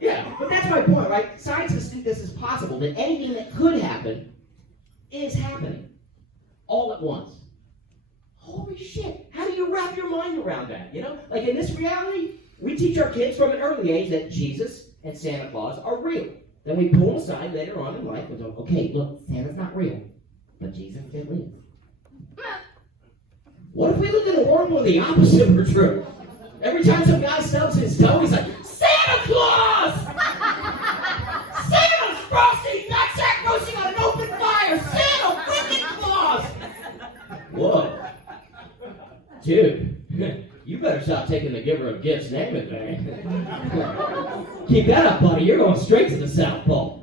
Yeah, but that's my point, right? Scientists think this is possible, that anything that could happen is happening all at once. Holy shit, how do you wrap your mind around that, you know? Like in this reality, we teach our kids from an early age that Jesus and Santa Claus are real. Then we pull them aside later on in life and go, okay, look, Santa's not real, but Jesus did live. What if we lived in a world where the opposite were true? Every time some guy stubs his toe, he's like, Santa Claus! Santa's frosty nutsack roasting on an open fire! Santa freaking Claus! Whoa. Dude, you better stop taking the giver of gifts name in vain. Keep that up, buddy. You're going straight to the South Pole.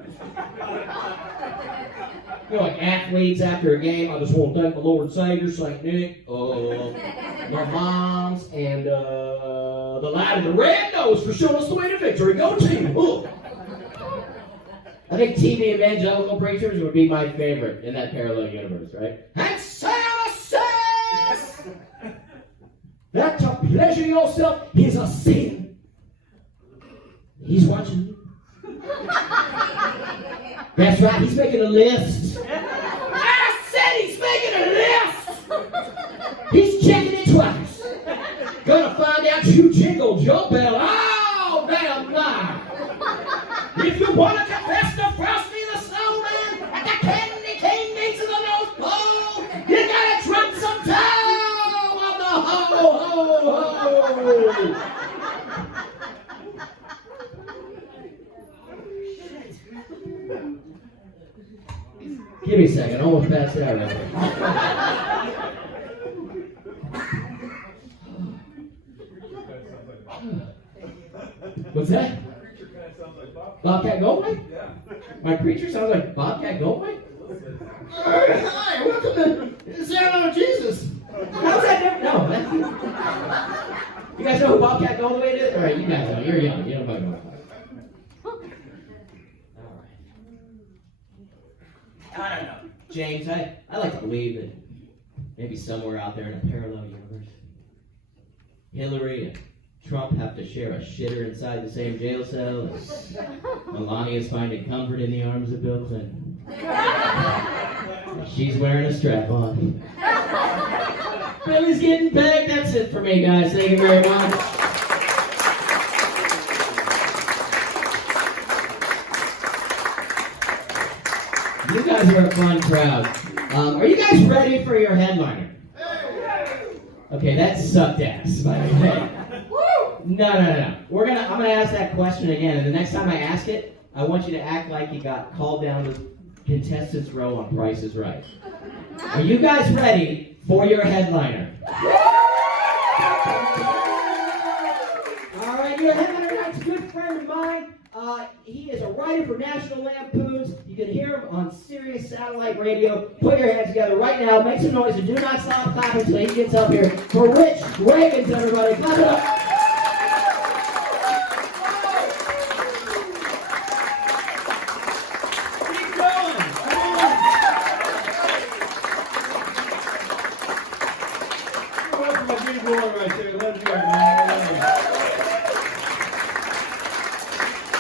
You know, like athletes after a game, I just want to thank my Lord and Savior, St. Nick, my moms, and the lad in the red nose for showing us the way to victory. Go team! Ooh. I think TV evangelical preachers would be my favorite in that parallel universe, right? And Santa says that to pleasure yourself is a sin. He's watching you. That's right, he's making a list. I said he's making a list. He's checking it twice. Gonna find out you jingled your bell all damn night. If you want to confess to Frosty the Snowman at the candy cane gates of the North Pole, you gotta drop some dough on the ho-ho-ho. Give me a second, I almost passed out right there. What's that? Bobcat Goldthwait? Yeah. My preacher sounds like Bobcat Goldthwait? Hi, welcome to Santa Jesus. How's that different? No, you guys know who Bobcat Goldthwait is? All right, you guys know. You're young. You don't know. I don't know. James, I like to believe that maybe somewhere out there in a parallel universe, Hillary and Trump have to share a shitter inside the same jail cell, and Melania's finding comfort in the arms of Bill Clinton. She's wearing a strap-on. Billy's getting pegged. That's it for me, guys. Thank you very much. You guys are a fun crowd. Are you guys ready for your headliner? Okay, that sucked ass, by the way. No. I'm gonna ask that question again, and the next time I ask it, I want you to act like you got called down to contestants row on Price is Right. Are you guys ready for your headliner? All right, your headliner tonight's a good friend of mine. He is a writer for National Lampoons. You can hear him on Sirius Satellite Radio. Put your hands together right now. Make some noise and do not stop clapping until he gets up here. For Rich Reagans, everybody. Clap it up. Keep going. Come on. Welcome, my big boy right there. Love you, man.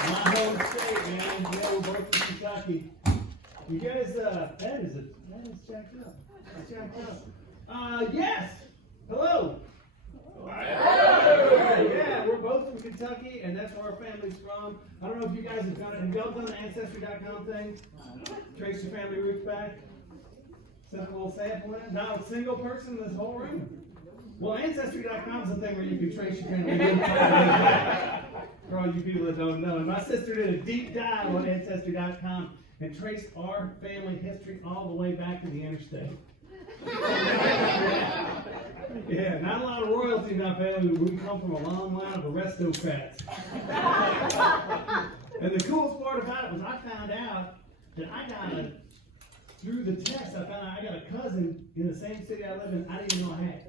My home state, man. Yeah, we're both from Kentucky. You guys, that is jacked up. That's jacked up. Yes. Hello. Yeah, we're both from Kentucky, and that's where our family's from. I don't know if you guys have done it. Have y'all done the Ancestry.com thing? Trace your family roots back? Send a little sample in? Not a single person in this whole room. Well, Ancestry.com is a thing where you can trace your family roots back. For all you people that don't know. And my sister did a deep dive on Ancestry.com and traced our family history all the way back to the interstate. Yeah, not a lot of royalty in our family. We come from a long line of aristocrats. And the coolest part about it was I found out that through the test, I found out I got a cousin in the same city I live in I didn't even know I had.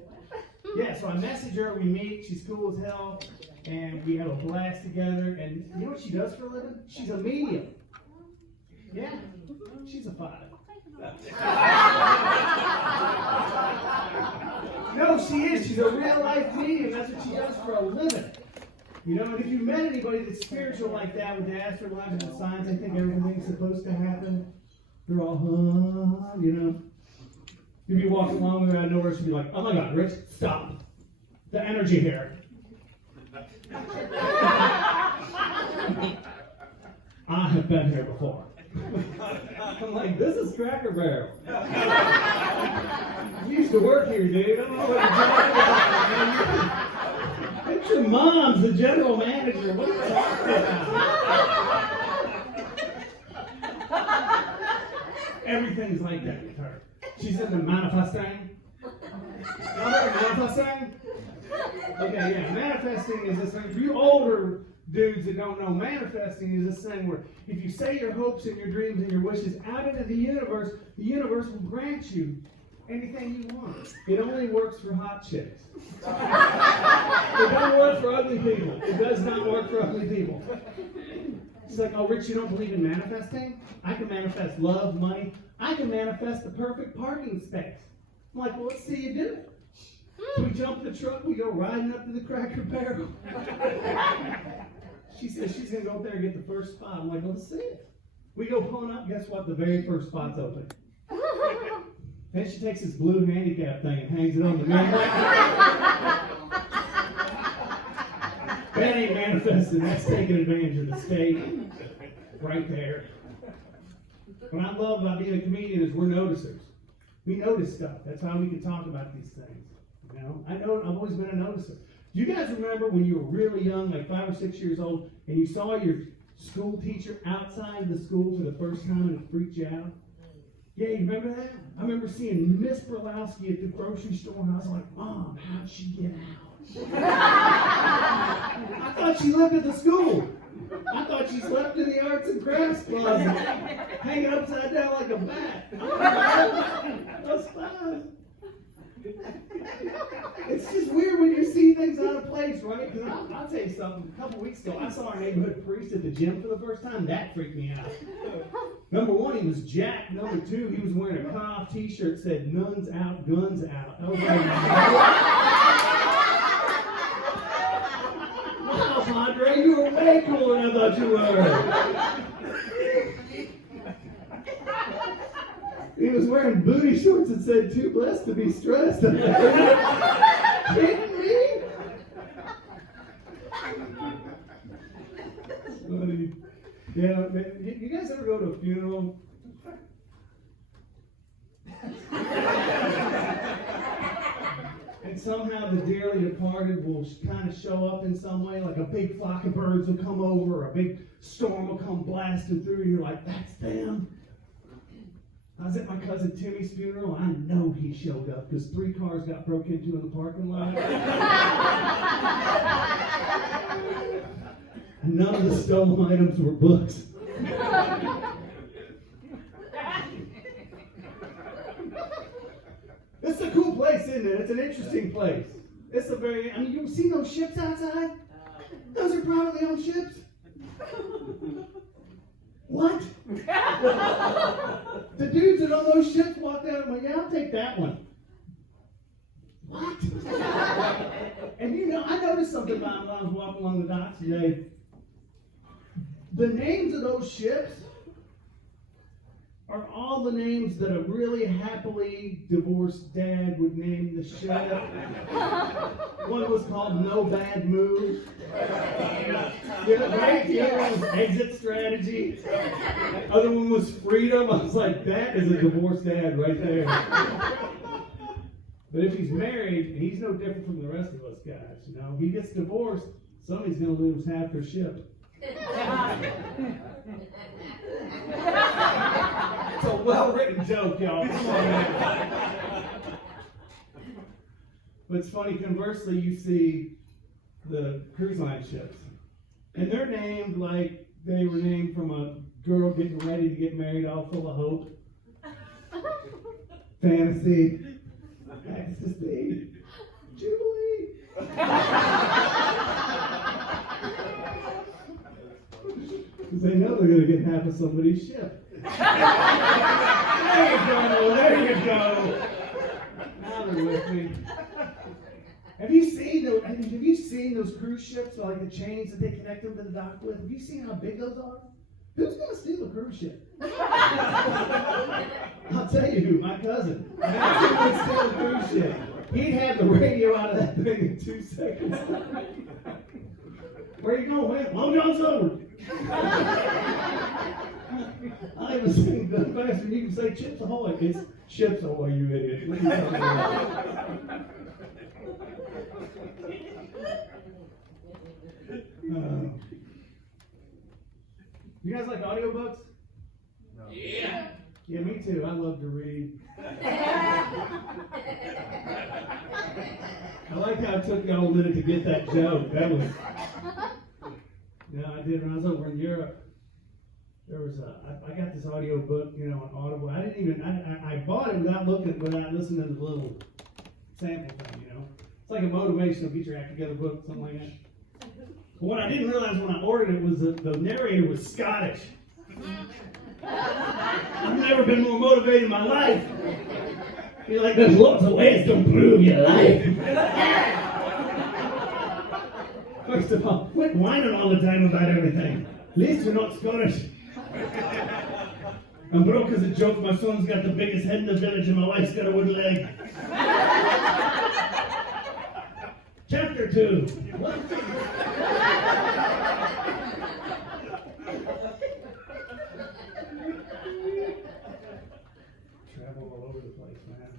Yeah, so I message her, we meet, she's cool as hell, and we have a blast together. And you know what she does for a living? She's a medium. Yeah, she's a 5. No, she is. She's a real life medium. That's what she does for a living. You know, and if you met anybody that's spiritual like that with the astrological signs, they think everything's supposed to happen. They're all, you know. You'd be walking along with her out of nowhere, she'd be like, oh my God, Rich, stop. The energy here. I have been here before. I'm like, this is Cracker Barrel. You used to work here, dude. I don't know what you're talking about. It's your mom's the general manager. What are you talking about? Everything's like that with her. She's into manifesting. Y'all heard of manifesting? Okay, yeah. Manifesting is this thing. For you older dudes that don't know, manifesting is this thing where if you say your hopes and your dreams and your wishes out into the universe will grant you anything you want. It only works for hot chicks. It doesn't work for ugly people. It does not work for ugly people. She's like, oh, Rich, you don't believe in manifesting? I can manifest love, money. I can manifest the perfect parking space. I'm like, well, let's see you do it. So we jump in the truck, we go riding up to the Cracker Barrel. She says she's going to go up there and get the first spot. I'm like, well, let's see it. We go pulling up, guess what? The very first spot's open. Then she takes this blue handicap thing and hangs it on the mirror. That ain't manifesting, that's taking advantage of the state. Right there. What I love about being a comedian is we're noticers. We notice stuff. That's how we can talk about these things. You know, I've always been a noticer. Do you guys remember when you were really young, like 5 or 6 years old, and you saw your school teacher outside the school for the first time and it freaked you out? Yeah, you remember that? I remember seeing Miss Brolowski at the grocery store, and I was like, Mom, how'd she get out? I thought she lived at the school. I thought she slept in the arts and crafts closet, hanging upside down like a bat. That's fine. It's just weird when you see things out of place, right? Because I'll tell you something. A couple weeks ago, I saw our neighborhood priest at the gym for the first time. That freaked me out. Number one, he was jacked. Number two, he was wearing a cut-off t-shirt that said, "Nuns out, guns out." I was like, wow, Padre, you were way cooler than I thought you were. He was wearing booty shorts that said, "Too blessed to be stressed." I'm like, are you kidding me? Yeah, you guys ever go to a funeral? And somehow the dearly departed will kind of show up in some way, like a big flock of birds will come over, or a big storm will come blasting through, and you're like, that's them. I was at my cousin Timmy's funeral. I know he showed up because 3 cars got broke into in the parking lot. None of the stolen items were books. It's a cool place, isn't it? It's an interesting place. It's a very, you've seen those ships outside? Those are privately owned ships. What? The dudes that own those ships walked out and went, yeah, I'll take that one. What? And I noticed something about when I was walking along the docks today. The names of those ships are all the names that a really happily divorced dad would name the ship. One was called No Bad Move. Yeah, right? The other one was Exit Strategy. The other one was Freedom. I was like, that is a divorced dad right there. But if he's married, he's no different from the rest of us guys. He gets divorced, somebody's going to lose half their ship. It's a well-written joke, y'all. Come on, man. But it's funny, conversely, you see the cruise line ships. And they're named like they were named from a girl getting ready to get married, all full of hope. Fantasy. Ecstasy. Jubilee. Because they know they're going to get half of somebody's ship. There you go. There you go. Now they're with me. Have you seen seen those cruise ships, like the chains that they connect them to the dock with? Have you seen how big those are? Who's going to steal a cruise ship? I'll tell you who, my cousin. That's who would steal a cruise ship. He'd have the radio out of that thing in 2 seconds. Where you going, man? Long John Silver. I even seen that faster than you can say Chips Ahoy. It's Chips Ahoy, you idiot. What are you talking about? You guys like audiobooks? No. Yeah. Yeah, me too. I love to read. I like how it took y'all a minute to get that joke. That was. No, I did when I was over in Europe. There was I got this audio book, on Audible. I bought it without listening to the little sample thing, It's like a motivational get your act together book, something like that. But what I didn't realize when I ordered it was that the narrator was Scottish. I've never been more motivated in my life. You're like, there's lots of ways to improve your life. First of all, quit whining all the time about everything. At least you're not Scottish. I'm broke as a joke. My son's got the biggest head in the village and my wife's got a wooden leg. Chapter 2. Travel all over the place, man.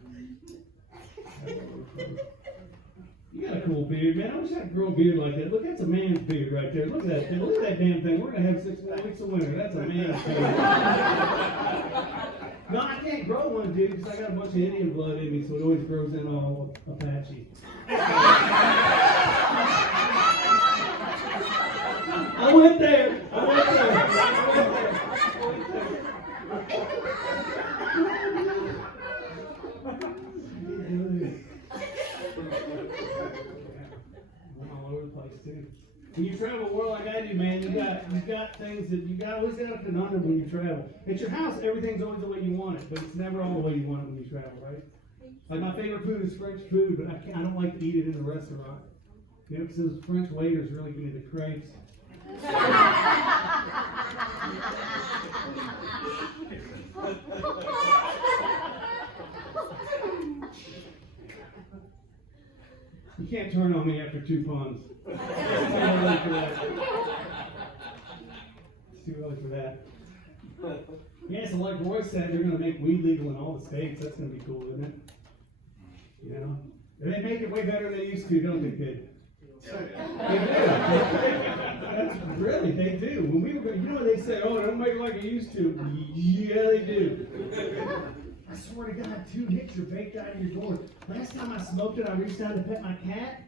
You got a cool beard, man. I wish I could grow a beard like that. Look, that's a man's beard right there. Look at that thing. Look at that damn thing. We're going to have 6 more weeks of winter. That's a man's beard. No, I can't grow one, dude, because I got a bunch of Indian blood in me, so it always grows in all Apache. I went there. When you travel the world like I do, man, you got things that you always got a conundrum when you travel. At your house, everything's always the way you want it, but it's never all the way you want it when you travel, right? Like my favorite food is French food, but I don't like to eat it in a restaurant. Because those French waiters really give me the cramps. You can't turn on me after 2 puns. It's too early for that. Yeah, so like Roy said, they're going to make weed legal in all the states. That's going to be cool, isn't it? They make it way better than they used to, don't they, kid? They do. Really, they do. When we were, they say, oh, don't make it like it used to. Yeah, they do. I swear to God, 2 hits are baked out of your door. Last time I smoked it, I reached down to pet my cat.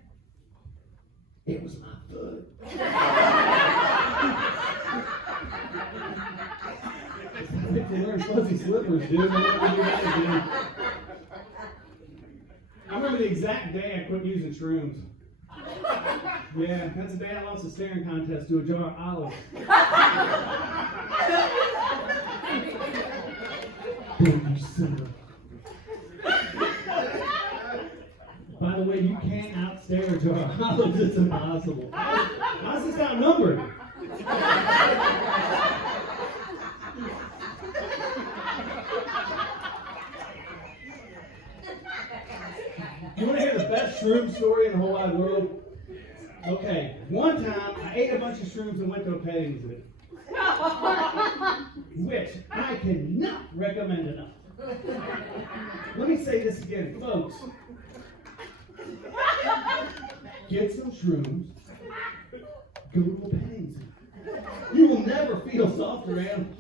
It was my foot. I think they learn fuzzy slippers, dude. I remember the exact day I quit using shrooms. Yeah, that's the day I lost a staring contest to a jar of olives. Baby son. By the way, you can't outstare a jar of olives. It's impossible. I was just outnumbered. You want to hear the best shroom story in the whole wide world? Okay, one time I ate a bunch of shrooms and went to a petting zoo, which I cannot recommend enough. Let me say this again, folks. Get some shrooms, go to a petting zoo. You will never feel softer animals.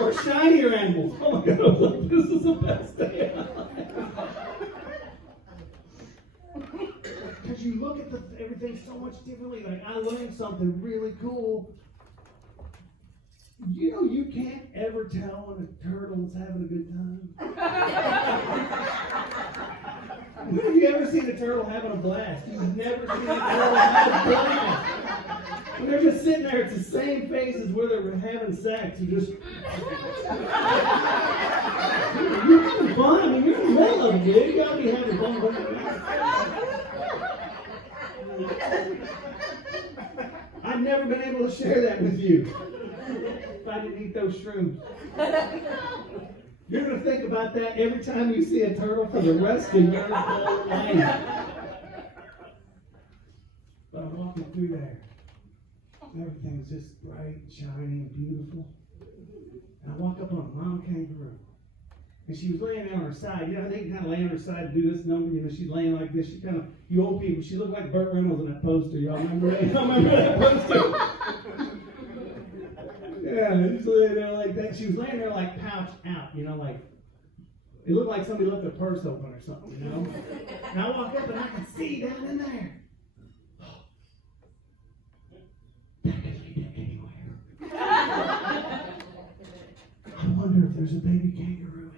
Or shinier animals. Oh my God, I was like, this is the best day of my life. Because you look at everything so much differently. Like, I learned something really cool. You can't ever tell when a turtle is having a good time. When have you ever seen a turtle having a blast? You've never seen a turtle having a blast. When they're just sitting there, it's the same face as where they were having sex. You just... You're having fun. I mean, you're in the middle of it, dude. You gotta be having fun. I've never been able to share that with you if I didn't eat those shrooms. You're going to think about that every time you see a turtle for the rest of your whole life. But I'm walking through there. Everything's just bright, shiny, and beautiful. And I walk up on a mom kangaroo. And she was laying there on her side. You know, they kind of lay on her side to do this number. You know, she's laying like this. She kind of, you old people, she looked like Burt Reynolds in that poster. Y'all remember that? Y'all remember that poster? Yeah, she's laying there like that. She was laying there like pouched out, you know, like, it looked like somebody left their purse open or something, you know? And I walk up and I can see down in there. That could lead to anywhere. I wonder if there's a baby kangaroo in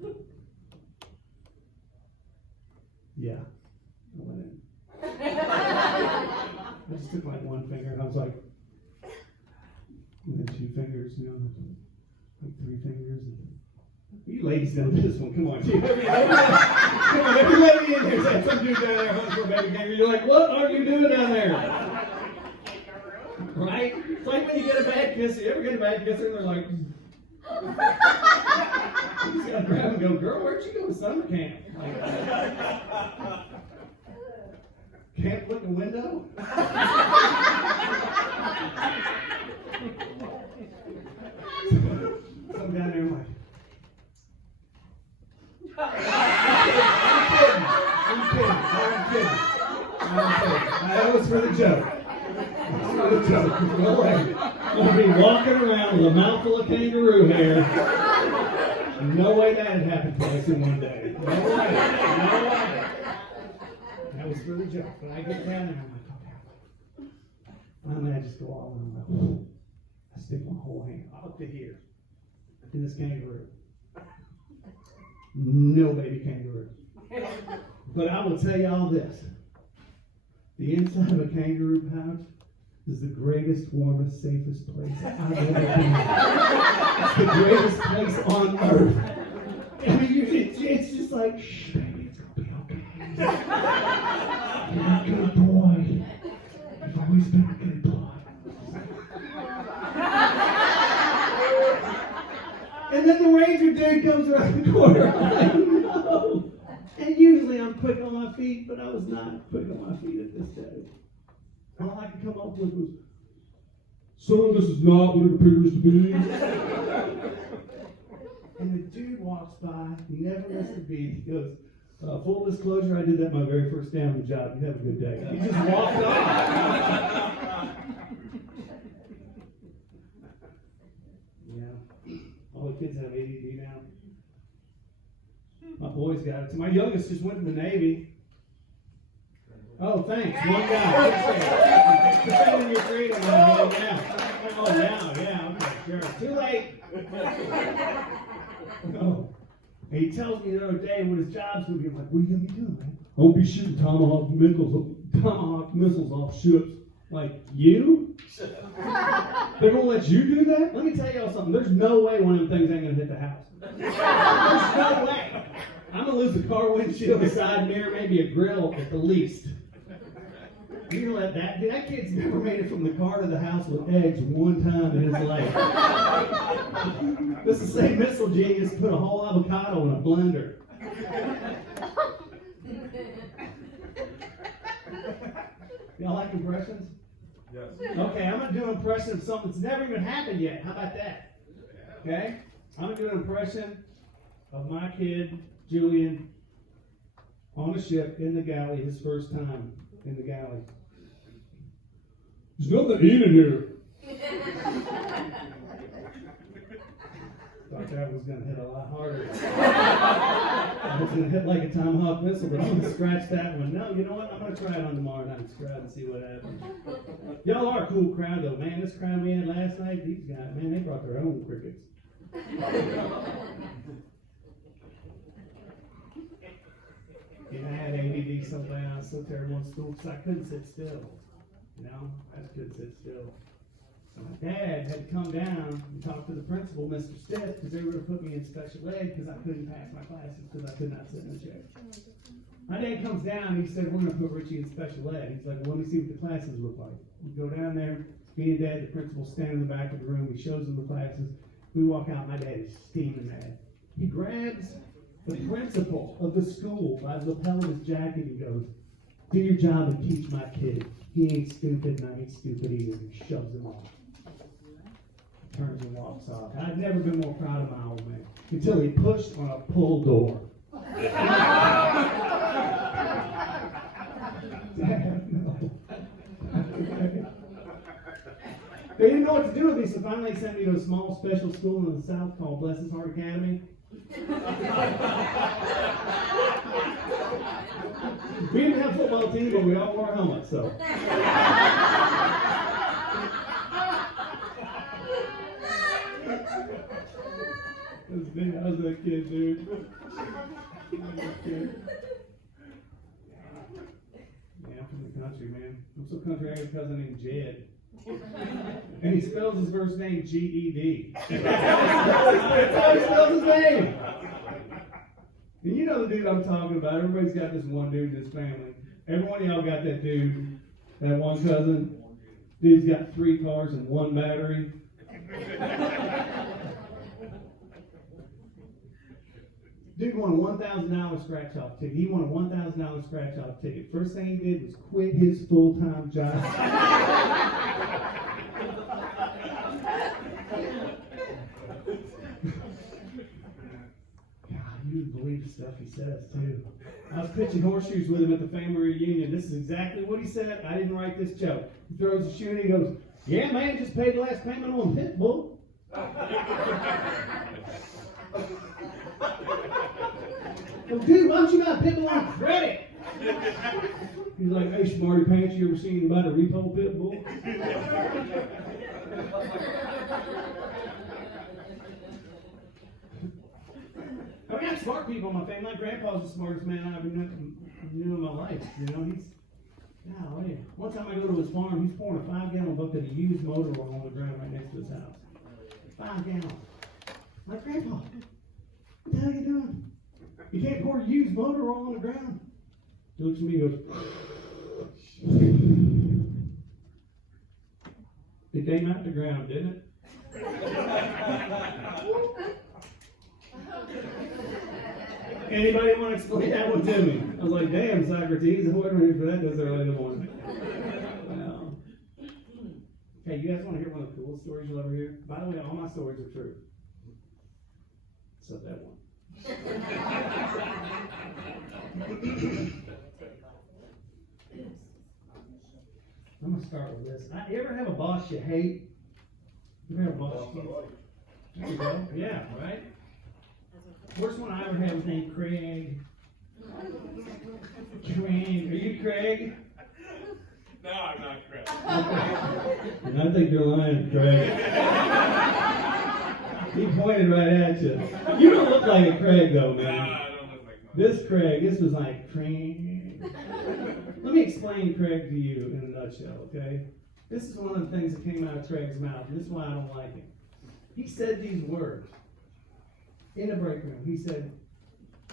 there. Yeah, I went in. I just took like one finger and I was like, and then 2 fingers, you know, like 3 fingers. You ladies know this one, come on. Come on, every lady in here said some dude down there hunting for a baby kangaroo. You're like, what are you doing down there? Right? It's like when you get a bad kiss. You ever get a bad kiss and they're like, you just gotta grab and go, girl, where'd you go to summer camp? Like, can't look a window? Some down there like, I'm kidding. That was for the joke. No way. I'm going to be walking around with a mouthful of kangaroo hair. No way that had happened twice in one day. No way. That was for the joke. But I get down there and I'm like, okay. Finally, I just go all in. I'm like, I stick my whole hand up to here in this kangaroo. No baby kangaroo. But I will tell you all this. The inside of a kangaroo pouch is the greatest, warmest, safest place I've ever been. It's the greatest place on earth. I mean, it's just like, shh, baby, it's going to be okay. You're a good boy. You've always been a good boy. And then the ranger dude comes around the corner. I'm like, no. And usually I'm quick on my feet, but I was not quick on my feet at this day. All I could come up with was, "Son, this is not what it appears to be." And the dude walks by, he never missed a beat. He goes, full disclosure, I did that my very first day on the job. You have a good day. He just walked off. Yeah. All the kids have ADD now. My boys got it. So my youngest just went to the Navy. Oh, thanks. One guy. Defending your freedom. Oh, now. Yeah, okay, sure. Too late. No. And he tells me the other day what his job's going to be. I'm like, what are you going to be doing, man? I'll be shooting tomahawk missiles off ships. Like, you? They're going to let you do that? Let me tell y'all something. There's no way one of them things ain't going to hit the house. There's no way. I'm going to lose the car windshield, a side mirror, maybe a grill at the least. You're going to let that kid's never made it from the car to the house with eggs one time in his life. This is the same missile genius put a whole avocado in a blender. Y'all like impressions? Yes. Okay, I'm going to do an impression of something that's never even happened yet. How about that? Okay? I'm going to do an impression of my kid, Julian, on a ship in the galley, his first time in the galley. There's nothing to eat in here. Thought that was going to hit a lot harder. I was going to hit like a tomahawk missile, but I'm going to scratch that one. No, you know what? I'm going to try it on tomorrow night's crowd and see what happens. Y'all are a cool crowd, though. Man, this crowd we had last night, these guys, man, they brought their own crickets. And I had ADD so bad, I was so terrible in school because I couldn't sit still. You know, I just couldn't sit still. So my dad had to come down and talk to the principal, Mr. Stiff, because they were going to put me in special ed because I couldn't pass my classes because I could not sit in a chair. My dad comes down and he said, we're going to put Richie in special ed. He's like, well, let me see what the classes look like. We go down there, me and Dad, the principal, stand in the back of the room. He shows them the classes. We walk out, my dad is steaming mad. He grabs the principal of the school by the lapel of his jacket and goes, do your job and teach my kid. He ain't stupid and I ain't stupid either. And shoves him off. Turns and walks off. I've never been more proud of my old man until he pushed on a pull door. They didn't know what to do with me, so finally they sent me to a small special school in the South called Blessed Heart Academy. We didn't have a football team, but we all wore helmets, so. I was that kid, dude. Yeah, I'm from the country, man. I'm so country, I got a cousin named Jed. And he spells his first name G-E-D. That's how he spells his name. And you know the dude I'm talking about. Everybody's got this one dude in his family. Every one of y'all got that dude, that one cousin. Dude's got 3 cars and 1 battery. Dude won a $1,000 scratch-off ticket. He won a $1,000 scratch-off ticket. First thing he did was quit his full-time job. God, you wouldn't believe the stuff he says, too. I was pitching horseshoes with him at the family reunion. This is exactly what he said. I didn't write this joke. He throws the shoe and he goes, yeah, man, just paid the last payment on Pitbull. Well, dude, why don't you not Pitbull on credit? He's like, hey, smarty pants, you ever seen anybody repo Pitbull? I got smart people in my family. My grandpa's the smartest man I ever knew in my life. You know, golly. One time I go to his farm, he's pouring a 5-gallon bucket of used motor oil on the ground right next to his house. 5 gallons. My grandpa, what the hell are you doing? You can't pour used motor oil on the ground. He looks at me and goes, it came out the ground, didn't it? Anybody want to explain that one to me? I was like, damn, Socrates, I wasn't ready for that this early in the morning. Wow. Hey, you guys want to hear one of the coolest stories you'll ever hear? By the way, all my stories are true. Except that one. I'm going to start with this. You ever have a boss you hate? You ever have a boss you hate? There you go. Yeah, right? Worst one I ever had was named Craig. Craig. Are you Craig? No, I'm not Craig. Okay. And I think you're lying, Craig. He pointed right at you. You don't look like a Craig, though, man. No, I don't look like one. This Craig, this was like Craig. Let me explain Craig to you in a nutshell, okay? This is one of the things that came out of Craig's mouth, and this is why I don't like him. He said these words in a break room. He said,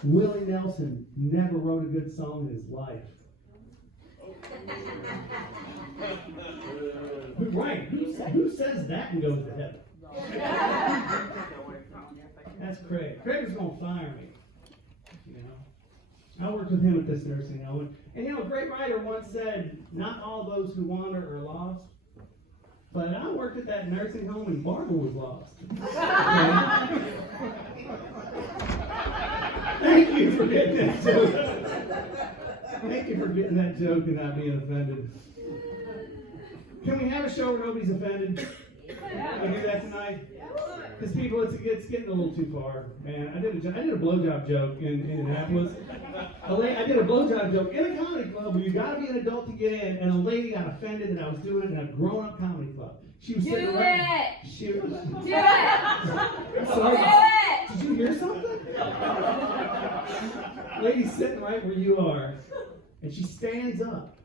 Willie Nelson never wrote a good song in his life. Right, who says that and goes to heaven? That's Craig. Craig was going to fire me. You know, I worked with him at this nursing home. And you know, a great writer once said, not all those who wander are lost. But I worked at that nursing home and Barbara was lost. Thank you for getting that joke. Thank you for getting that joke and not being offended. Can we have a show where nobody's offended? Can I do that tonight? Because people, it's getting a little too far, man. I did a blowjob joke in Indianapolis. I did a blowjob joke in a comedy club where you got to be an adult to get in, and a lady got offended that I was doing it in a grown-up comedy club. She was sitting right. Do it. Sorry. Do it. Did you hear something? Lady's sitting right where you are, and she stands up,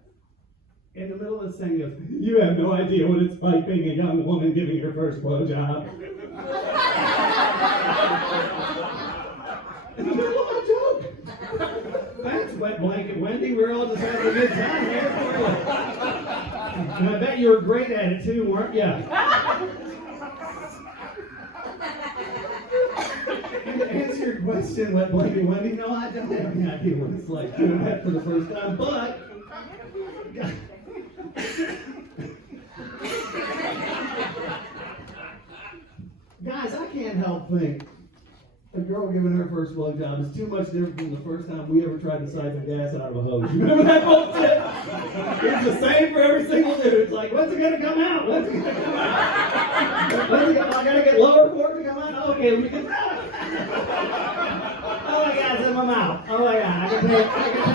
in the middle of this thing, he goes, "You have no idea what it's like being a young woman giving her first blowjob." In the middle of my joke. Thanks, wet blanket Wendy. We're all just having a good time here for you. And I bet you were great at it too, weren't you? And to answer your question, wet blanket Wendy, no, I don't have any idea what it's like doing that for the first time, but guys, I can't help think a girl giving her first blowjob is too much different from the first time we ever tried to siphon gas out of a hose. You remember that bullshit? It's the same for every single dude. It's like, when's it gonna come out? When's it gonna come out? I gotta get lower for it to come out? Okay, let me get that. Oh my God, it's in my mouth. Oh my God, I can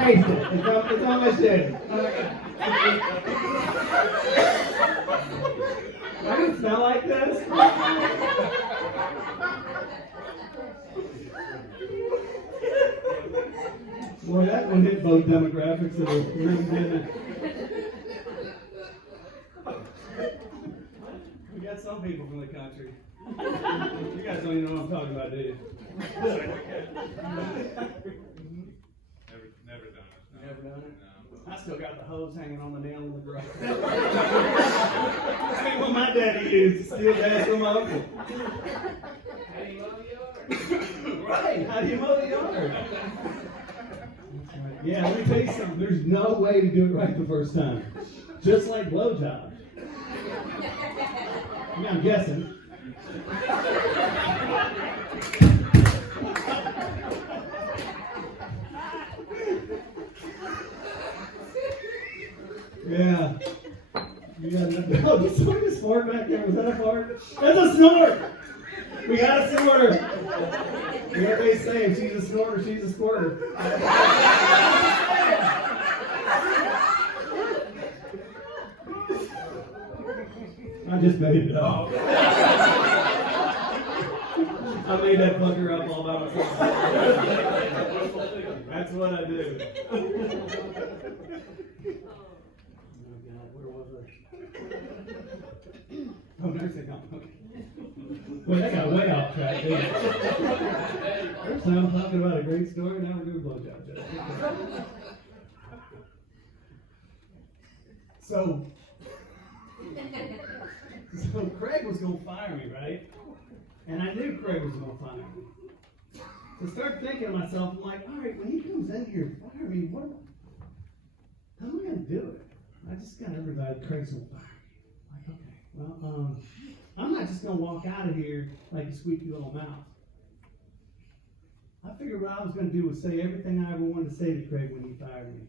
taste it. It's on my shit. Oh my God. I can smell like this. Boy, that one hit both demographics of the room, didn't it? We got some people from the country. You guys don't even know what I'm talking about, do you? Never done it. No. Never done it? No. I still got the hose hanging on the nail in the garage. That's what my daddy used to steal gas from my uncle. Right, how do you mow the yard? Yeah, let me tell you something. There's no way to do it right the first time. Just like blowjobs. I mean, I'm guessing. Yeah. You got nothing. Oh, did somebody just fart back there? Was that a fart? That's a snort! We got a snorter. You know what they say, if she's a snorter, she's a squirter. I just made it up. I made that fucker up all by myself. That's what I do. Oh God, where was I? Oh, nursing home. Okay. Well, that got way off track, didn't it? First time I'm talking about a great story, now we're doing blowjob jokes. So Craig was going to fire me, right? And I knew Craig was going to fire me. So I started thinking to myself, I'm like, all right, when he comes in here and fire me, how am I going to do it? I just got everybody, Craig's going to fire me. Like, okay, well, I'm not just going to walk out of here like a squeaky little mouse. I figured what I was going to do was say everything I ever wanted to say to Craig when he fired me.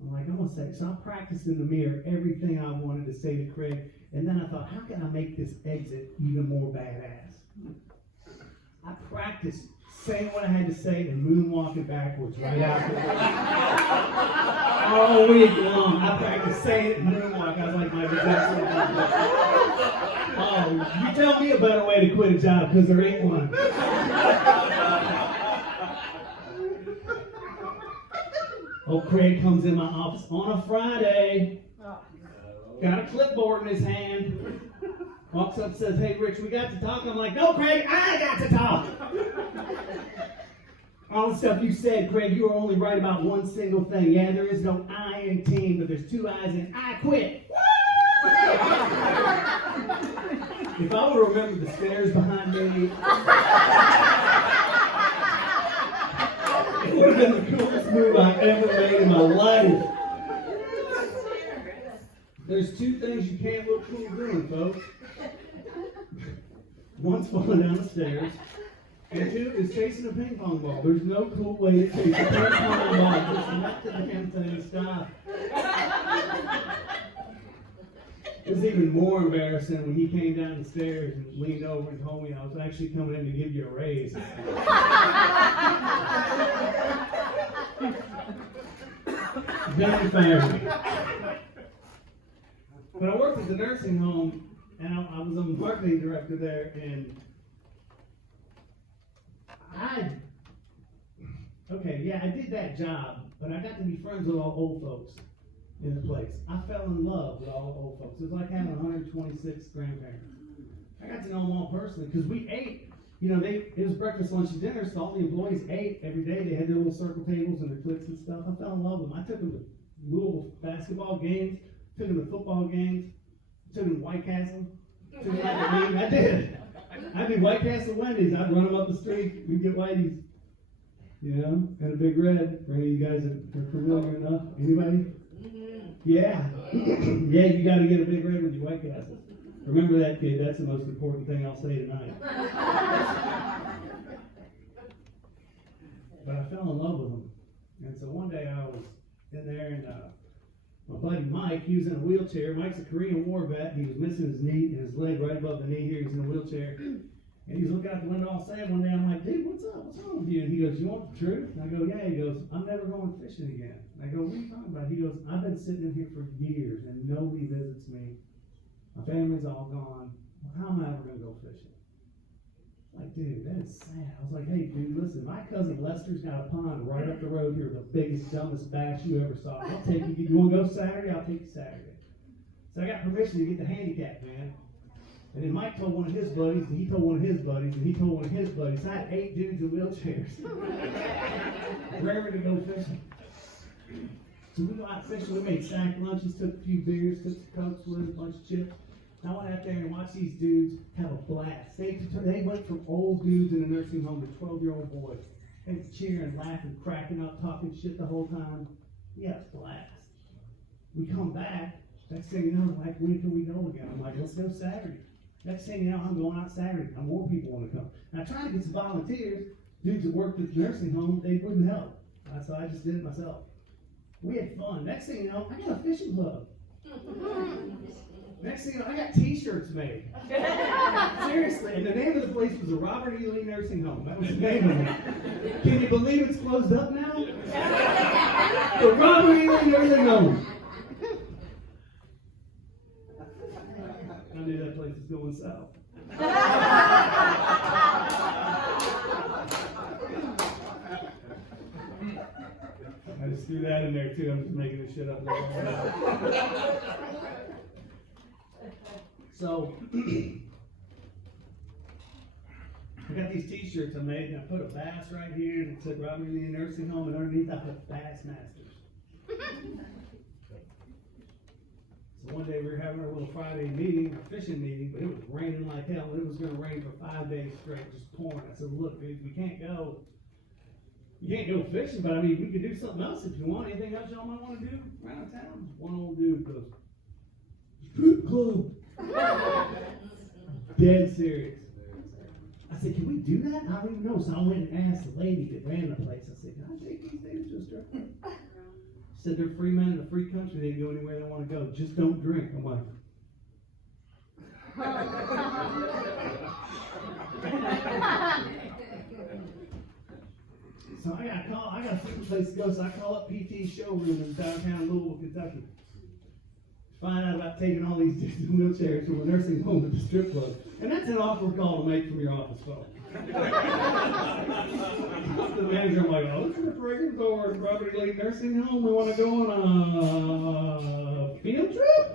I'm like, I'm going to say, so I practiced in the mirror everything I wanted to say to Craig, and then I thought, how can I make this exit even more badass? I practiced saying what I had to say and moonwalking backwards right after. All week long, I practiced saying it and moonwalk. I was like, Michael Jackson. Oh, you tell me a better way to quit a job, because there ain't one. Oh, Craig comes in my office on a Friday. Got a clipboard in his hand. Walks up and says, hey, Rich, we got to talk. I'm like, no, Craig, I got to talk. All the stuff you said, Craig, you were only right about one single thing. Yeah, there is no I in team, but there's two I's in I quit. If I would remember the stairs behind me, it would have been the coolest move I've ever made in my life. There's two things you can't look cool doing, folks. One's falling down the stairs, and two is chasing a ping pong ball. There's no cool way to chase a ping pong ball. Just let the damn thing stop. It was even more embarrassing when he came down the stairs and leaned over and told me I was actually coming in to give you a raise. Then he fired me. But I worked at the nursing home, and I was a marketing director there, and I did that job, but I got to be friends with all old folks. in the place. I fell in love with all the old folks. It was like having 126 grandparents. I got to know them all personally because we ate. You know, it was breakfast, lunch, and dinner, so all the employees ate every day. They had their little circle tables and their cliques and stuff. I fell in love with them. I took them to Louisville basketball games, took them to football games, took them to White Castle, took them out to eat. I did. I'd be White Castle Wendy's. I'd run them up the street. We'd get Whitey's. You know, and a Big Red. For any of you guys that are familiar enough. Anybody? Yeah. Yeah, you got to get a Big Red with your White Castle. Remember that, kid. That's the most important thing I'll say tonight. But I fell in love with them. And so one day I was in there, and my buddy Mike, he was in a wheelchair. Mike's a Korean War vet. He was missing his knee, his leg right above the knee here. He's in a wheelchair. And he's looking out the window all sad one day. I'm like, dude, what's up? What's wrong with you? And he goes, you want the truth? And I go, yeah. He goes, I'm never going fishing again. And I go, what are you talking about? He goes, I've been sitting in here for years, and nobody visits me. My family's all gone. Well, how am I ever going to go fishing? Like, dude, that is sad. I was like, hey, dude, listen, my cousin Lester's got a pond right up the road here, the biggest, dumbest bass you ever saw. I'll take you. You want to go Saturday? I'll take you Saturday. So I got permission to get the handicap, man. And then Mike told one of his buddies, and he told one of his buddies, and he told one of his buddies. I had 8 dudes in wheelchairs. Raring to go fishing. So we go out fishing. We made sack lunches, took a few beers, took some Cokes with us, a bunch of chips. And I went out there and watched these dudes have a blast. They went from old dudes in a nursing home to 12-year-old boys. They were cheering, laughing, cracking up, talking shit the whole time. We had a blast. We come back. Next thing you know, I'm like, when can we go again? I'm like, let's go Saturday. Next thing you know, I'm going out Saturday. More people want to come. And I tried to get some volunteers. Dudes that worked at the nursing home, they wouldn't help. So I just did it myself. We had fun. Next thing you know, I got a fishing club. Next thing you know, I got T-shirts made. Seriously. And the name of the place was the Robert E. Lee Nursing Home. That was the name of it. Can you believe it's closed up now? The Robert E. Lee Nursing Home. I knew that place was going south. I just threw that in there too. I'm just making this shit up. So, I got these T-shirts I made, and I put a bass right here, and it said Robert E. Lee Nursing Home, and underneath I put Bass Masters. So one day we were having our little Friday meeting, a fishing meeting, but it was raining like hell, and it was going to rain for 5 days straight, just pouring. I said, look, dude, we can't go. You can't go fishing, but I mean, we could do something else if you want. Anything else y'all might want to do around town? One old dude goes, strip club. Dead serious. I said, can we do that? I don't even know. So I went and asked the lady that ran the place. I said, can I take these dudes to a strip club? She said, they're free men in a free country. They can go anywhere they want to go. Just don't drink. I'm like, so I got a different place to go. So I call up PT's showroom in downtown Louisville, Kentucky. Find out about taking all these dudes in wheelchairs from a nursing home to the strip club. And that's an awkward call to make from your office phone. The manager, I'm like, oh, this is the Reagan's or Robert E. Lee Nursing Home. We want to go on a field trip?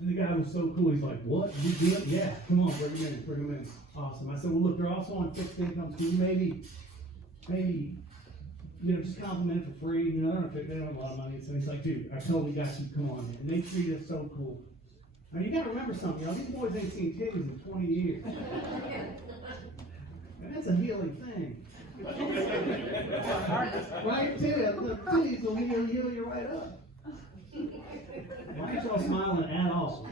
And the guy was so cool. He's like, what? You do it? Yeah, come on, bring him in. Awesome. I said, well, look, they're also on fixed incomes. Can you maybe, you know, just compliment for free? You know, they don't have a lot of money. So he's like, dude, I totally got you. Come on, man. And they treat us so cool. Now, you got to remember something, y'all. These boys ain't seen titties in 20 years. And that's a healing thing. Right, too. The titties will heal you right up. Why ain't y'all smiling at all?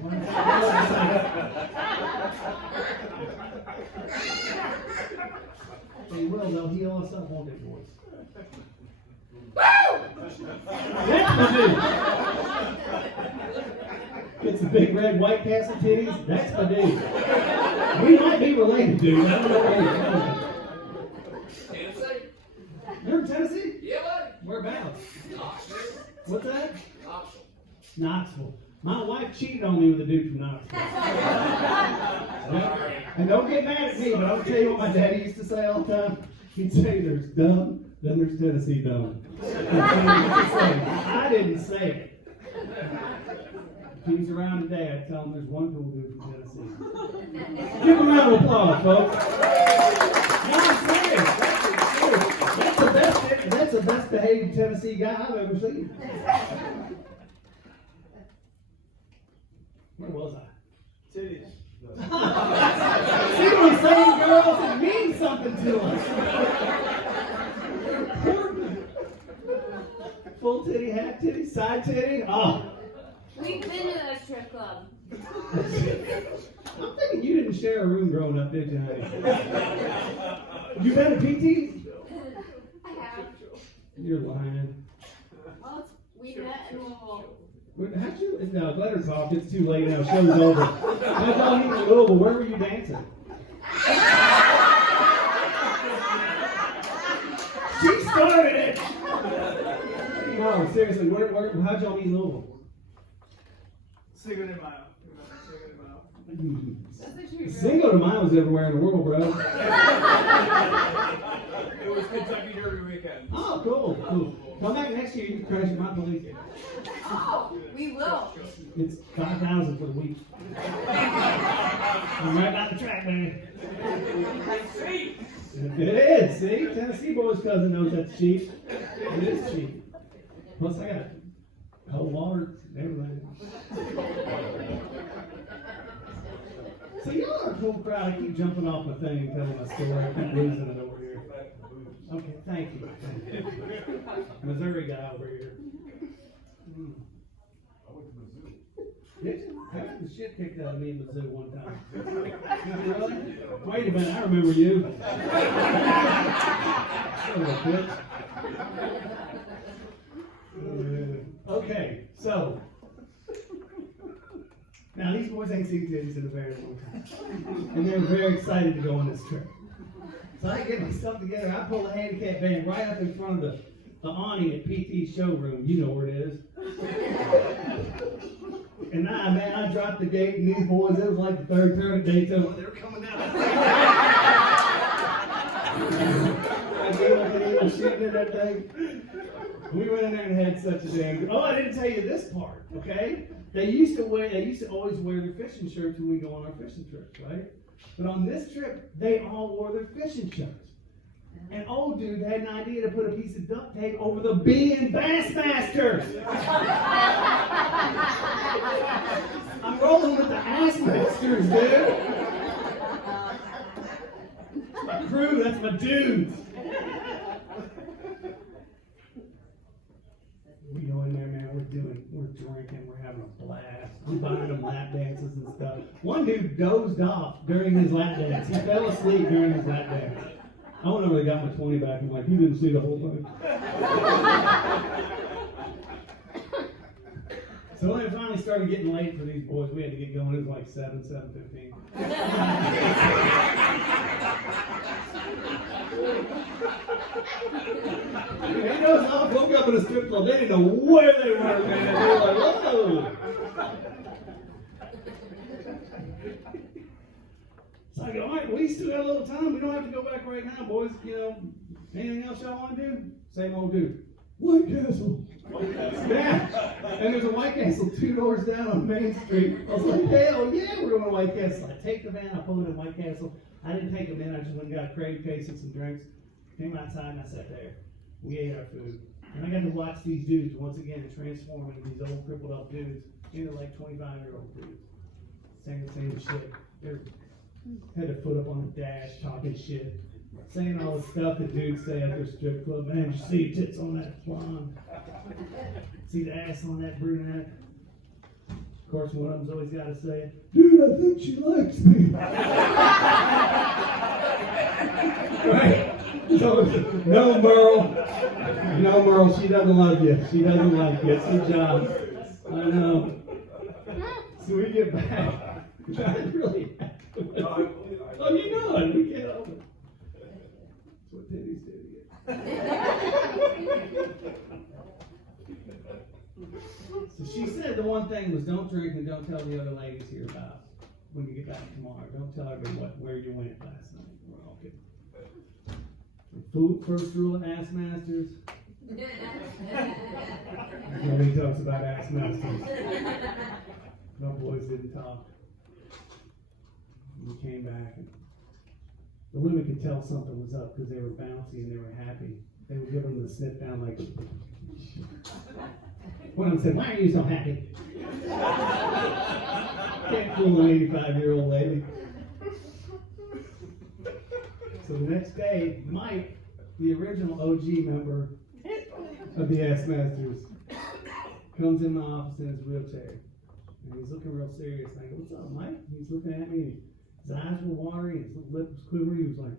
They will. They'll heal us up, won't they, boys? That's the dude. It's the Big Red White Castle titties. That's the dude. We might be related, dude. I don't know. Tennessee? You're in Tennessee? Yeah, buddy. Whereabouts? Knoxville. What's that? Knoxville. Knoxville. My wife cheated on me with a dude from Knoxville. And don't get mad at me, but I'll tell you what my daddy used to say all the time. He'd say, there's Then there's Tennessee Dome. I didn't say it. If he was around today, I'd tell him there's one cool dude from Tennessee. Give him a round of applause, folks. No, I'm serious. That's the best behaved Tennessee guy I've ever seen. Where was I? Titties. See what I'm saying, girls? It means something to us. Full titty, half titty, side titty. Oh. We've been to a strip club. I'm thinking you didn't share a room growing up, did you, honey? You been to PT's? I have. You're lying. Well, we met in Louisville. How'd you? No, let her talk. It's too late now. Show's over. How'd y'all meet in Louisville? Where were you dancing? She started it! No, seriously, how'd y'all meet in Louisville? Cinco de Mayo. That's the truth. Cinco de Mayo is everywhere in the world, bro. It was Kentucky Derby weekend. Oh, cool. Come back next year. You can crash your mouth police. Oh, we will. It's 5,000 for the week. I'm right down the track, man. It is. See, Tennessee boy's cousin knows that's cheap. It is cheap. Plus, I got cold water and everything. So y'all are a cool crowd. I keep jumping off my thing and telling my story. I keep losing it over here. Okay, thank you. Missouri guy over here. Did you? I got the shit kicked out of me in Mizzou one time. Really? Wait a minute, I remember you. Son of a bitch. Okay, so. Now these boys ain't seen titties in a very long time. And they're very excited to go on this trip. So I get myself together, I pull the handicap van right up in front of the awning at PT's showroom. You know where it is. And I dropped the gate, and these boys, it was like the third turn of Daytona. They were coming down. I gave up and they were shooting at that thing. We went in there and had such a damn. Oh, I didn't tell you this part, okay? They used to always wear their fishing shirts when we go on our fishing trips, right? But on this trip, they all wore their fishing shirts. And old dude had an idea to put a piece of duct tape over the B and Bassmasters. I'm rolling with the Assmasters, dude. That's my crew, that's my dudes. We go in there, man, we're drinking, we're having a blast. We're buying them lap dances and stuff. One dude dozed off during his lap dance. He fell asleep during his lap dance. I don't know where they got my 20 back. I'm like, he didn't see the whole thing. So when it finally started getting late for these boys, we had to get going. It was like 7:15. He goes off, woke up in a strip club. They didn't know where they were, man. They were like, whoa. So I go, all right, we still got a little time. We don't have to go back right now, boys. You know, anything else y'all want to do? Same old dude. White Castle. Yeah. And there's a White Castle 2 doors down on Main Street. I was like, hell yeah, we're going to White Castle. I take the van, I pull it in White Castle. I didn't take them in, I just went and got a crate case and some drinks. Came outside and I sat there. We ate our food. And I got to watch these dudes once again transform into these old crippled up dudes into like 25-year-old dudes. Saying the same shit. They're had their foot up on the dash, talking shit. Saying all the stuff that dudes say at their strip club. Man, you see tits on that blonde. See the ass on that brunette. Of course, one of them's always got to say, dude, I think she likes me. Right? So, no, Merle, she doesn't love you. She doesn't like you. It's her job. I know. So we get back. I really oh, you know it. We can't help it. That's what titties do to you. So she said the one thing was don't drink and don't tell the other ladies here about when you get back tomorrow. Don't tell everybody where you went last night. We're all kidding. First rule of Ass Masters. Nobody talks about Ass Masters. No boys didn't talk. We came back and the women could tell something was up because they were bouncy and they were happy. They would give them the sniff down like. One of them said, "Why are you so happy?" Can't fool an 85-year-old lady. So the next day, Mike, the original OG member of the Ass Masters, comes in my office in his wheelchair. And he's looking real serious. I go, "What's up, Mike?" He's looking at me. And his eyes were watery. His lip was quivering. He was like,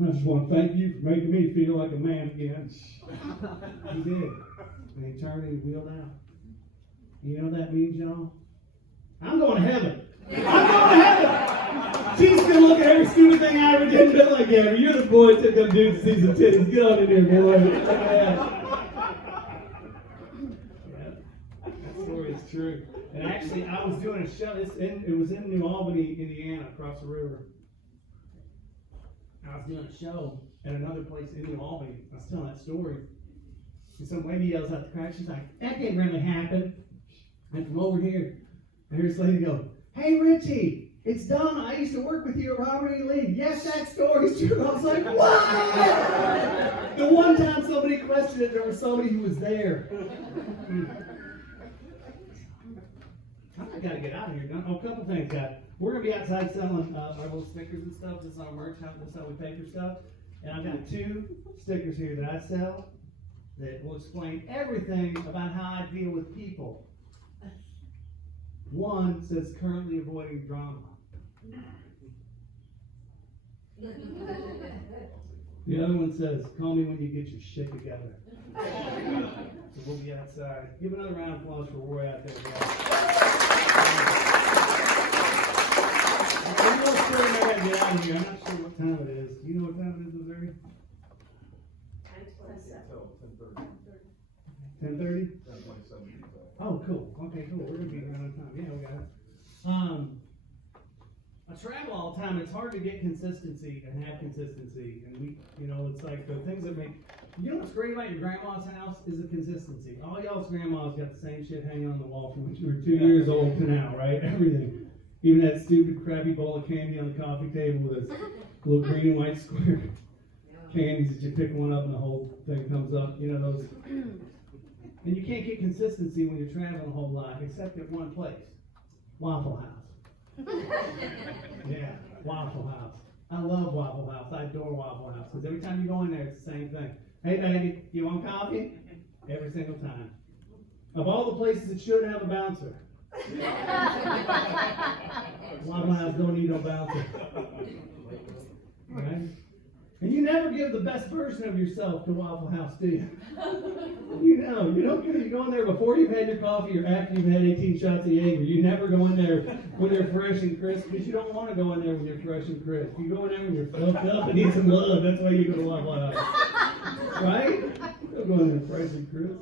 "I just want to thank you for making me feel like a man again." He did. And he turned and he wheeled out. You know what that means, y'all? I'm going to heaven. I'm going to heaven. Jesus gonna look at every stupid thing I ever did and be like, "Yeah, you're the boy that took them dudes to see some titties. Get on in there, boy." Yeah. That story is true. And actually, I was doing a show. It was in New Albany, Indiana, across the river. I was doing a show at another place in New Albany. I was telling that story. And some lady yells out the crowd. She's like, "That didn't really happen." And from over here, I hear this lady go, "Hey, Richie, it's Donna. I used to work with you at Robert E. Lee. Yes, that story's true." I was like, "What?" The one time somebody questioned it, there was somebody who was there. I gotta get out of here. A couple things, guys. We're gonna be outside selling our little stickers and stuff. This is our merch. This is how we pay for stuff. And I've got 2 stickers here that I sell that will explain everything about how I deal with people. One says currently avoiding drama. The other one says, "Call me when you get your shit together." So we'll be outside. Give another round of applause for Roy out there, guys. I'm not sure when I gotta get out of here. I'm not sure what time it is. Do you know what time it is, Missouri? 10:30? Oh, cool. Okay, cool. We're gonna be around on time. Yeah, we got it. I travel all the time. It's hard to get consistency and have consistency. And it's like the things that make. You know what's great about your grandma's house is the consistency. All y'all's grandmas got the same shit hanging on the wall from when you were 2 years old to now, right? Everything. Even that stupid, crappy bowl of candy on the coffee table with its little green and white square candies that you pick one up and the whole thing comes up. You know those. And you can't get consistency when you're traveling a whole lot, except at one place, Waffle House. Yeah, Waffle House. I love Waffle House. I adore Waffle House because every time you go in there, it's the same thing. "Hey, baby, you want coffee?" Every single time. Of all the places that should have a bouncer, Waffle House don't need no bouncer. Right? And you never give the best version of yourself to Waffle House, do you? You don't you go in there before you've had your coffee or after you've had 18 shots of Jaeger. You never go in there when you're fresh and crisp because you don't want to go in there when you're fresh and crisp. You go in there when you're fucked up and need some love. That's why you go to Waffle House. Right? Don't go in there fresh and crisp.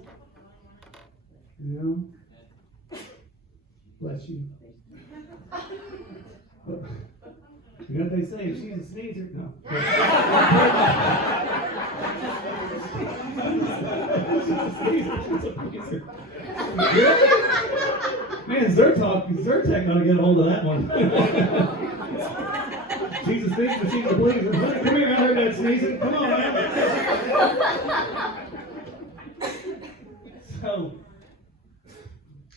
You know? Bless you. You know what they say? If she's a sneezer, no. Really? Man, Zyrtec ought to get a hold of that one. She's a sneezer, she's a pleaser. Come here, I heard that sneezing. Come on, man.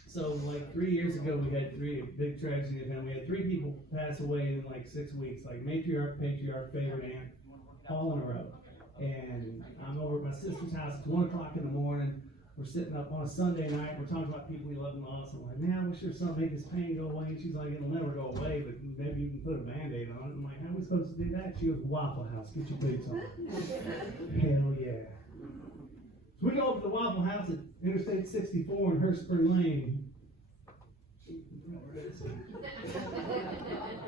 So like 3 years ago, we had 3 big tragedies in the family. We had 3 people pass away in like 6 weeks, like matriarch, patriarch, favorite aunt, all in a row. And I'm over at my sister's house. It's 1 o'clock in the morning. We're sitting up on a Sunday night. We're talking about people we love and lost. I'm like, "Man, I wish there was something to make this pain go away." And she's like, "It'll never go away, but maybe you can put a Band-Aid on it." I'm like, "How are we supposed to do that?" She goes, "Waffle House. Get your boots on." Hell yeah. So we go up to the Waffle House at Interstate 64 in Hurstburg Lane.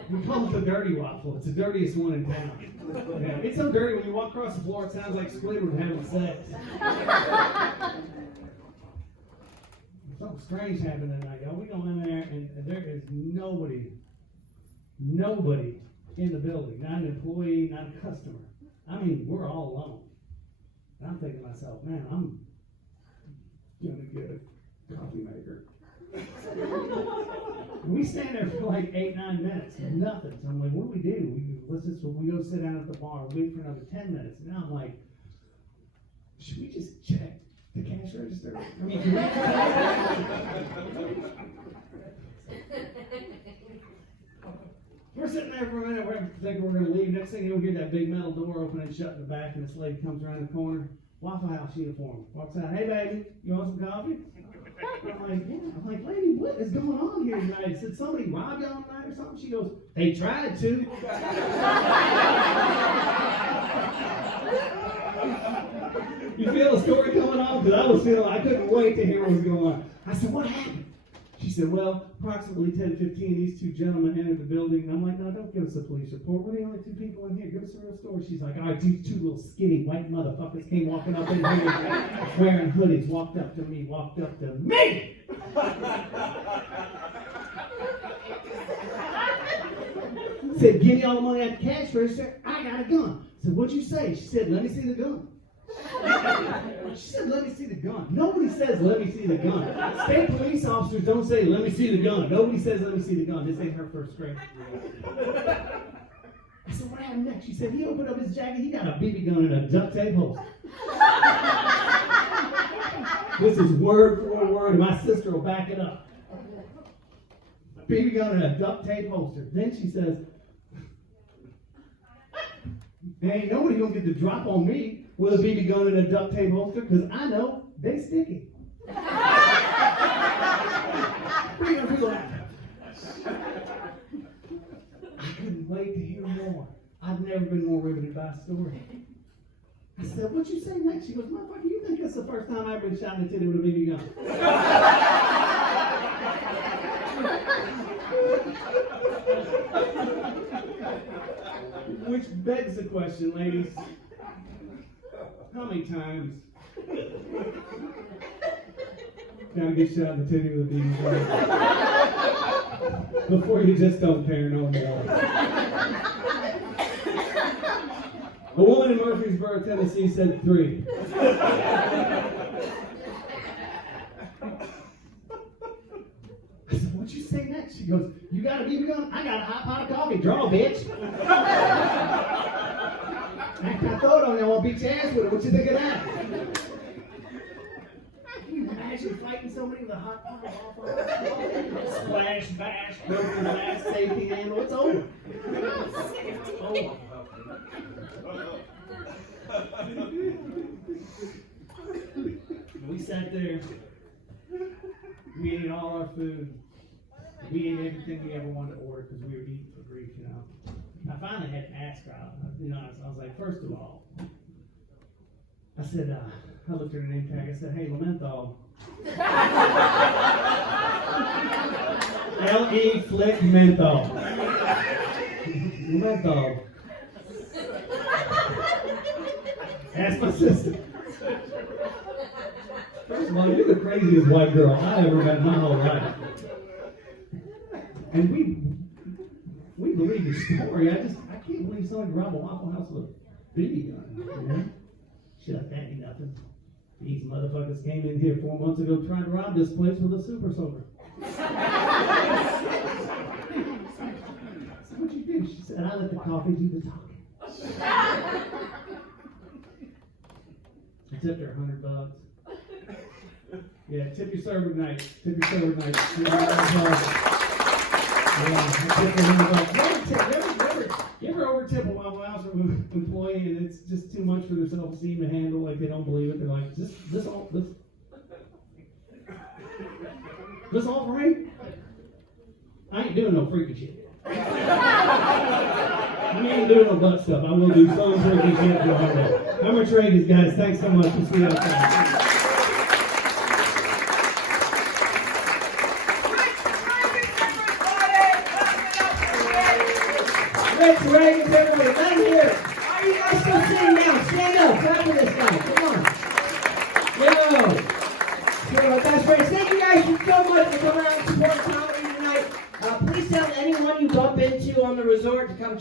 We call it the dirty waffle. It's the dirtiest one in town. Yeah, it's so dirty when you walk across the floor, it sounds like Squidward having sex. Something strange happened that night, y'all. We go in there and there is nobody in the building, not an employee, not a customer. I mean, we're all alone. And I'm thinking to myself, man, I'm gonna get a coffee maker. We stand there for like 8-9 minutes, nothing. So I'm like, what do we do? We go sit down at the bar, wait for another 10 minutes. And now I'm like, should we just check the cash register? I mean, do we're sitting there for a minute, we're thinking we're gonna leave. Next thing you know, we hear that big metal door open and shut in the back, and this lady comes around the corner, Waffle House uniform, walks out, hey baby, you want some coffee? I'm like, yeah. I'm like, lady, what is going on here tonight? Did somebody rob y'all tonight or something? She goes, they tried to. You feel the story coming on? Because I couldn't wait to hear what was going on. I said, what happened? She said, well, approximately 10:15, these two gentlemen entered the building. And I'm like, no, don't give us a police report. We're the only two people in here. Give us a real story. She's like, all right, these two little skinny white motherfuckers came walking up in here wearing hoodies, walked up to me. Said, give me all the money at the cash register. I got a gun. I said, what'd you say? She said, let me see the gun. She said, let me see the gun. Nobody says, let me see the gun. State police officers don't say, let me see the gun. Nobody says, let me see the gun. This ain't her first grade. I said, what happened next? She said, he opened up his jacket. He got a BB gun in a duct tape holster. This is word for word. My sister will back it up. A BB gun in a duct tape holster. Then she says, there ain't nobody gonna get the drop on me with a BB gun in a duct tape holster, because I know they sticky. Bring up people. I couldn't wait to hear more. I've never been more riveted by a story. I said, what'd you say next? She goes, motherfucker, you think that's the first time I've been shot in the titty with a BB gun? Which begs the question, ladies, how many times gotta get shot in the titty with a BB gun before you just don't care no more? A woman in Murfreesboro, Tennessee said 3. I said, what'd you say next? She goes, you got a BB gun? I got a hot pot of coffee. Draw, bitch. I thought on you, I want to beat your ass with it. What you think of that? Can you imagine fighting somebody with a hot pot of coffee? Splash, bash, broken glass, safety handle. It's over. Oh. We sat there. We ate all our food. We ate everything we ever wanted to order because we were eating for grief, you know. I finally had to ask her out. You know, I was like, first of all, I said, I looked at her name tag. I said, hey, Lementhol. L-E flick menthol. Lementhol. Ask my sister. First of all, you're the craziest white girl I ever met in my whole life. And we believe your story. I can't believe somebody robbed a Waffle House with a BB gun. You know? Shut that ain't nothing. These motherfuckers came in here 4 months ago trying to rob this place with a super soaker. So what'd you do? She said, I let the coffee do the talking. I tipped her $100. Yeah, tip your server tonight. Tip your server tonight. Yeah, I tipped her $100. You ever over-tip a Waffle House employee and it's just too much for their self-esteem to handle? Like they don't believe it. They're like, this all for me? I ain't doing no freaky shit. I ain't doing no butt stuff. I will do some freaky shit. I'm a Trades, guys. Thanks so much for seeing us. Let's raise everybody. Let him hear it. Are you guys still sitting down? Stand up. Clap for this guy. Come on. Yo. So that's great. Thank you guys so much for coming out and supporting comedy tonight. Please tell anyone you bump into on the resort to come